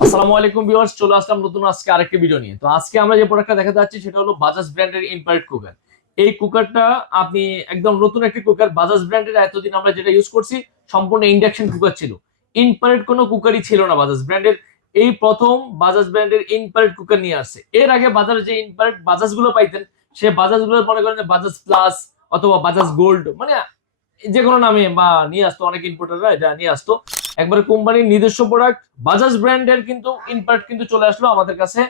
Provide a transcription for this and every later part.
আসসালামু আলাইকুম ভিউয়ার্স, চলে আসলাম নতুন আজকে আরেকটি ভিডিও নিয়ে। তো আজকে আমরা যে প্রোডাক্টটা দেখাতে যাচ্ছি সেটা হলো বাজাজ ব্র্যান্ডের ইনপারেট কুকার। এই কুকারটা আপনি একদম নতুন একটি কুকার। বাজাজ ব্র্যান্ডের এতদিন আমরা যেটা ইউজ করছি সম্পূর্ণ ইন্ডাকশন কুকার ছিল। ইনপারেট কোনো কুকারই ছিল না বাজাজ ব্র্যান্ডের। এই প্রথম বাজাজ ব্র্যান্ডের ইনপারেট কুকার নিয়ে আসছে। এর আগে বাজারে যে ইনপারেট বাজাজগুলো পাইতেন, সে বাজাজগুলো মনে করেন যে বাজাজ প্লাস অথবা বাজাজ গোল্ড, মানে যে কোনো নামে বা নিয়ে আসতো, অনেক ইম্পোর্টাররা এটা নিয়ে আসতো। একবারে কোম্পানির নিজস্ব প্রোডাক্ট বাজাজ ব্র্যান্ডের কিন্তু ইনপার্ট কিন্তু চলে আসলো আমাদের কাছে।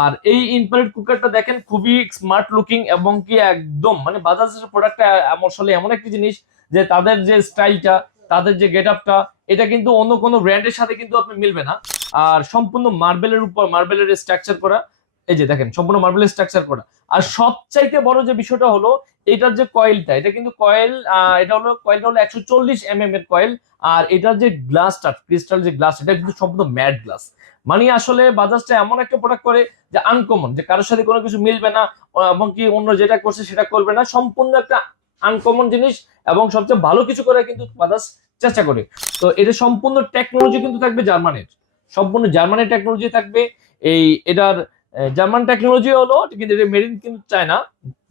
আর এই ইনপার্ট কুকারটা দেখেন খুবই স্মার্ট লুকিং এবং কি একদম মানে বাজাজের প্রোডাক্টটা আসলে এমন একটি জিনিস যে তাদের যে স্টাইলটা, তাদের যে গেট আপটা, এটা কিন্তু অন্য কোনো ব্র্যান্ডের সাথে কিন্তু আপনি মিলবে না। আর সম্পূর্ণ মার্বেলের উপর মার্বেলের স্ট্রাকচার করা, এই যে দেখেন সম্পূর্ণ মার্বেলের স্ট্রাকচার করা। আর সবচাইতে বড় যে বিষয়টা হলো এটার যে কয়েলটা, এটা কিন্তু কয়েল, কয়েলটা হলো 140 mm এর কয়েল। আর এটার যে গ্লাসটা, ক্রিস্টাল যে গ্লাস, এটা কিন্তু সম্পূর্ণ ম্যাট গ্লাস। মানে আসলে বাজাজটা এমন একটা প্রোডাক্ট করে যে আনকমন, যে কারোর সাথে কোনো কিছু মিলবে না এবং কি অন্য যেটা করছে সেটা করবে না, সম্পূর্ণ একটা আনকমন জিনিস এবং সবচেয়ে ভালো কিছু করে কিন্তু বাজাজ চেষ্টা করে। তো এটা সম্পূর্ণ টেকনোলজি কিন্তু থাকবে জার্মানির, সম্পূর্ণ জার্মানির টেকনোলজি থাকবে। এটার জার্মান টেকনোলজি হলো কিন্তু এটা মেড ইন কিন্তু China,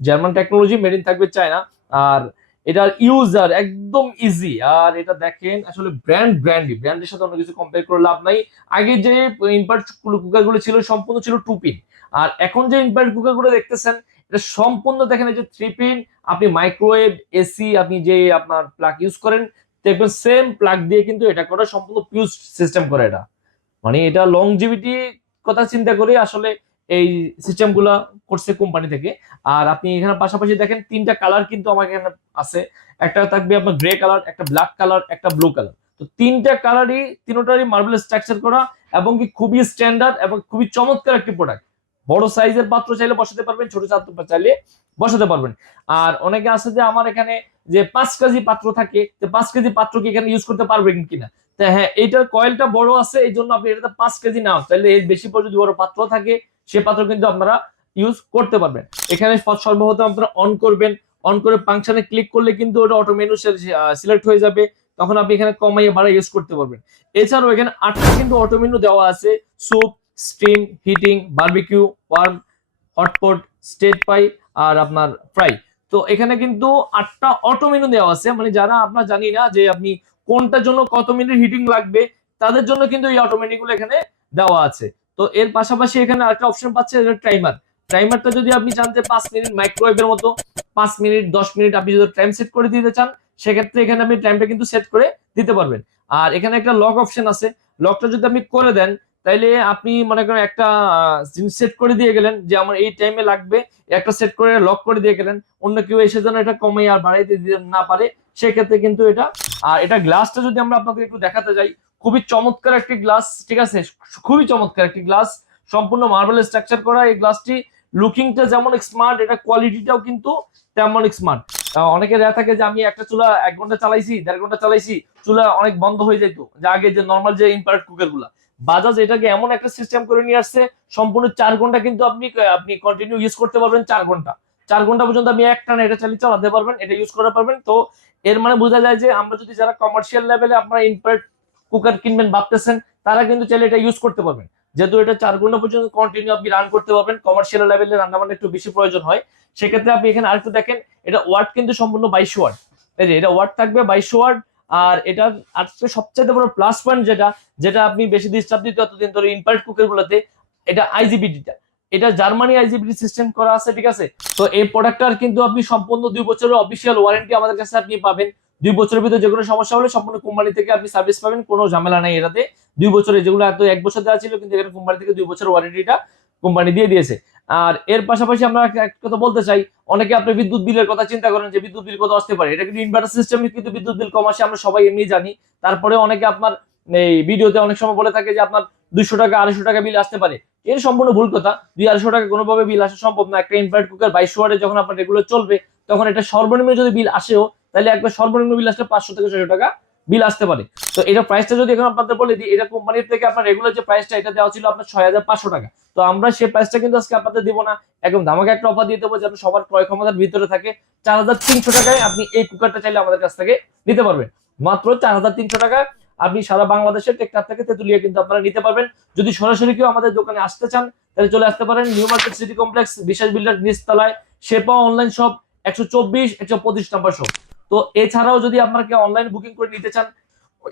German technology made in থাকবে চায়না। আর এটার ইউজার একদম ইজি। আর এটা দেখেন আসলে ব্র্যান্ডের সাথে অন্য কিছু কম্পেয়ার করে লাভ নাই। আগে যে ইনভার্ট কুকার গুলো ছিল সম্পূর্ণ ছিল 2 পিন, আর এখন যে ইনভার্ট কুকার গুলো দেখতেছেন এটা সম্পূর্ণ দেখেন এই যে 3 পিন। আপনি মাইক্রোওয়েভ, এসি, আপনি যে আপনার প্লাগ ইউজ করেন দেখবেন সেম প্লাগ দিয়ে কিন্তু এটা করা, সম্পূর্ণ পিউজ সিস্টেম করে এটা। মানে এটা লংজিভিটি কথা চিন্তা করে আসলে এই সিস্টেম গুলা করছে কোম্পানি থেকে। আর আপনি এখানে পাশাপাশি দেখেন তিনটা কালার কিন্তু আমার এখানে আছে। একটা থাকবে আপনার গ্রে কালার, একটা ব্ল্যাক কালার, একটা ব্লু কালার। তো তিনটা কালারই, তিনটারই মার্বেল স্ট্রাকচার করা এবং কি খুবই স্ট্যান্ডার্ড এবং খুবই চমৎকার একটি প্রোডাক্ট। বড় সাইজের পাত্র চাইলে বসাতে পারবেন, ছোট পাত্র চাইলে বসাতে পারবেন। আর অনেকে আছে যে আমার এখানে যে 5 কেজি পাত্র থাকে, 5 কেজি পাত্র কি এখানে ইউজ করতে পারবেন কিনা। হ্যাঁ, এইটার কয়েলটা বড় আছে, এই জন্য আপনি এটাতে 5 কেজি নাও চাইলে এর বেশি পর যদি বড় পাত্র থাকে সে পাত্র কিন্তু আপনারা ইউজ করতে পারবেন। এখানে সর্বপ্রথম আপনারা অন করবেন, অন করে ফাংশনে ক্লিক করলে কিন্তু ওটা অটো মেনু সিলেক্ট হয়ে যাবে। তখন আপনি এখানে কমাইয়ে বাড়াই ইউজ করতে পারবেন। এছাড়াও এখানে 8টা কিন্তু অটো মেনু দেওয়া আছে: soup, steam, heating, barbecue, warm, hotpot, স্টেট পাই আর আপনার ফ্রাই। তো এখানে কিন্তু 8টা অটো মেনু দেওয়া আছে। মানে যারা আপনার জানি না যে আপনি কোনটার জন্য কত মিনিট হিটিং লাগবে, তাদের জন্য কিন্তু এই অটো মেনু গুলো এখানে দেওয়া আছে। তো এর পাশাপাশি এখানে আরেকটা অপশন পাচ্ছে টাইমার। টাইমারটা যদি আপনি জানতে 5 মিনিট মাইক্রোওয়েভের মতো, 5 মিনিট 10 মিনিট আপনি যদি টাইম সেট করে দিতে চান সেক্ষেত্রে এখানে আপনি টাইমটা কিন্তু সেট করে দিতে পারবেন। আর এখানে একটা লক অপশন আছে, লকটা যদি আপনি করে দেন তাইলে আপনি মনে করেন একটা জিনিস সেট করে দিয়ে গেলেন যে আমার এই টাইমে লাগবে, একটা সেট করে লক করে দিয়ে গেলেন, অন্য কেউ এসে যেন এটা কমাই আর বাড়াইতে দিতে না পারে সেক্ষেত্রে কিন্তু এটা। আর এটা গ্লাসটা যদি আমরা আপনাদের একটু দেখাতে যাই, খুবই চমৎকার একটি গ্লাস, ঠিক আছে, খুবই চমৎকার একটি গ্লাস, সম্পূর্ণ মার্বেল স্ট্রাকচার করা এই গ্লাসটি। লুকিংটা যেমন স্মার্ট, এটা কোয়ালিটিটাও কিন্তু তেমন স্মার্ট। অনেকে দেখা থাকে যে আমি একটা চুলা 1 ঘন্টা চালাইছি, 1.5 ঘন্টা চালাইছি, চুলা অনেক বন্ধ হয়ে যেত, যে আগে যে নর্মাল যে ইম্পার্ট কুকার গুলা। বাজাজ এটাকে এমন একটা সিস্টেম করে নিয়ে আসছে সম্পূর্ণ 4 ঘন্টা কিন্তু আপনি আপনি কন্টিনিউ ইউজ করতে পারবেন। 4 ঘন্টা, 4 ঘন্টা পর্যন্ত আপনি একটানা এটা চালাতে পারবেন, এটা ইউজ করতে পারবেন। তো এর মানে বোঝা যায় যে আমরা যদি যারা কমার্শিয়াল লেভেলে আপনারা ইম্পার্ট কুকার কিনবেন ভাবতেছেন, তারা কিন্তু চাইলে এটা ইউজ করতে পারবেন। যেহেতু এটা 4 ঘন্টা পর্যন্ত কন্টিনিউ আপনি রান করতে পারবেন, কমার্শিয়াল লেভেলে রান্না বান্না একটু বেশি প্রয়োজন হয় সেক্ষেত্রে আপনি এখানে আরেকটু দেখেন, এটা ওয়াট কিন্তু সম্পূর্ণ 22 ওয়াট। এই যে এটা ওয়াট থাকবে 22 ওয়াট। আর এটা আজকে সবচেয়ে বড় প্লাস পয়েন্ট যেটা, যেটা আপনি বেশি ডিস্টার্ব দিতে এতদিন ধরে ইম্পার্ট কুকার গুলোতে, এটা আইজিবিটিটা, এটা জার্মানি আইজিবিটি সিস্টেম করা আছে, ঠিক আছে। তো এই প্রোডাক্টটার কিন্তু আপনি সম্পূর্ণ 2 বছরের অফিসিয়াল ওয়ারেন্টি আমাদের কাছে আপনি পাবেন। 2 বছরের ভিতরে যে কোনো সমস্যা হলে সম্পূর্ণ কোম্পানি থেকে আপনি সার্ভিস পাবেন, কোনো ঝামেলা নাই এটাতে। 2 বছরে যেগুলো এত 1 বছর দেওয়া ছিল, কিন্তু এখানে কোম্পানি থেকে 2 বছর ওয়ারেন্টিটা কোম্পানি দিয়ে দিয়েছে। আর এর পাশাপাশি আমরা একটা কথা বলতে চাই, অনেকে আপনি বিদ্যুৎ বিলের কথা চিন্তা করেন যে বিদ্যুৎ বিল কত আসতে পারে, এটা কিন্তু ইনভার্টার সিস্টেমে কিন্তু বিদ্যুৎ বিল কম আসে, আমরা সবাই এমনি জানি। তারপরে অনেকে আপনার এই ভিডিওতে অনেক সময় বলে থাকে যে আপনার 200 টাকা 250 টাকা বিল আসতে পারে। এর সম্পূর্ণ ভুল কথা। 200-250 টাকা কোনোভাবে বিল আসা সম্ভব না। একটা ইনভার্ট কুকার 22 ওয়াটে যখন আপনার রেগুলার চলবে, তখন এটা সর্বনিম্ন যদি বিল আসেও, তাহলে একবার সর্বনিম্ন বিল আসলে 500 থেকে 600 টাকা বিল আসতে পারে। তো এটা প্রাইসটা যদি এখন আপনাদের বলে দিই, এটা কোম্পানির থেকে আপনার রেগুলার যে প্রাইসটা এটা দেওয়া ছিল আপনার 6500 টাকা। তো আমরা সেই প্রাইসটা কিন্তু আজকে আপনাদের দিব না, একদম ধামাকা একটা অফার দিয়ে দেবো যাতে সবার ক্রয় ক্ষমতার ভিতরে থাকে। 4300 টাকায় আপনি এই কুকারটা চাইলে আমাদের কাছ থেকে নিতে পারবেন, মাত্র 4300 টাকা। আপনি সারা বাংলাদেশের টেকনাফ থেকে তেতুলিয়া কিন্তু আপনারা নিতে পারবেন। যদি সরাসরি কেউ আমাদের দোকানে আসতে চান তাহলে চলে আসতে পারেন নিউ মার্কেট সিটি কমপ্লেক্স বিশ্বাস বিল্ডার নিচতলায়, শেপা অনলাইন শপ 124-125 নাম্বার শপ। তো এছাড়াও যদি আপনারা কেউ অনলাইন বুকিং করে নিতে চান,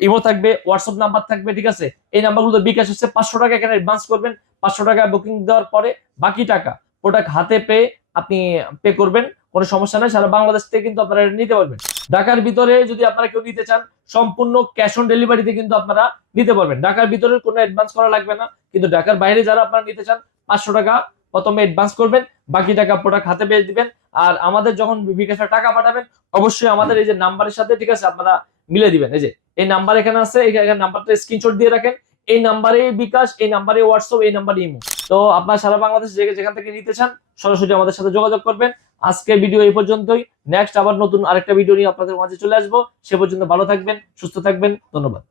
ইমো থাকবে, হোয়াটসঅ্যাপ নাম্বার থাকবে, ঠিক আছে? এই নাম্বারগুলো বিকাশ হচ্ছে 500 টাকা এখানে অ্যাডভান্স করবেন। 500 টাকা বুকিং দেওয়ার পরে বাকি টাকা প্রোডাক্ট হাতে পেয়ে আপনি পে করবেন, কোনো সমস্যা নাই। সারা বাংলাদেশ থেকে কিন্তু আপনারা নিতে পারবেন। ঢাকার ভিতরে যদি আপনারা কেউ নিতে চান সম্পূর্ণ ক্যাশ অন ডেলিভারিতে কিন্তু আপনারা নিতে পারবেন। ঢাকার ভিতরে কোনো অ্যাডভান্স করা লাগবে না, কিন্তু ঢাকার বাইরে যারা আপনারা নিতে চান 500 টাকা প্রথমে অ্যাডভান্স করবেন, বাকি টাকা প্রোডাক্ট হাতে পেয়ে দিবেন। আর আমাদের যখন বিকাশে টাকা পাঠাবেন অবশ্যই আমাদের এই যে নাম্বারের সাথে, ঠিক আছে, আপনারা মিলে দিবেন। এই যে এই নাম্বার এখানে আছে, এখানে নাম্বারটা স্ক্রিনশট দিয়ে রাখেন। এই নাম্বারে বিকাশ, এই নাম্বারে হোয়াটসঅ্যাপ, এই নাম্বারে ইমো। তো আপনারা সারা বাংলাদেশ যেখান থেকে নিতে চান সরাসরি আমাদের সাথে যোগাযোগ করবেন। আজকে ভিডিও এই পর্যন্তই। নেক্সট আবার নতুন আরেকটা ভিডিও নিয়ে আপনাদের মাঝে চলে আসবো। সে পর্যন্ত ভালো থাকবেন, সুস্থ থাকবেন। ধন্যবাদ।